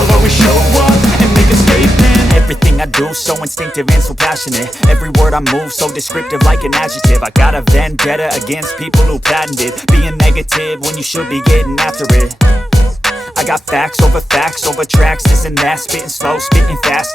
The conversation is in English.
I'll always show up and make a statement. Everything I do, so instinctive and so passionate. Every word I move, so descriptive like an adjective. I got a vendetta against people who patented being negative when you should be getting after it. I got facts over tracks, this and that. Spitting slow, spitting fast.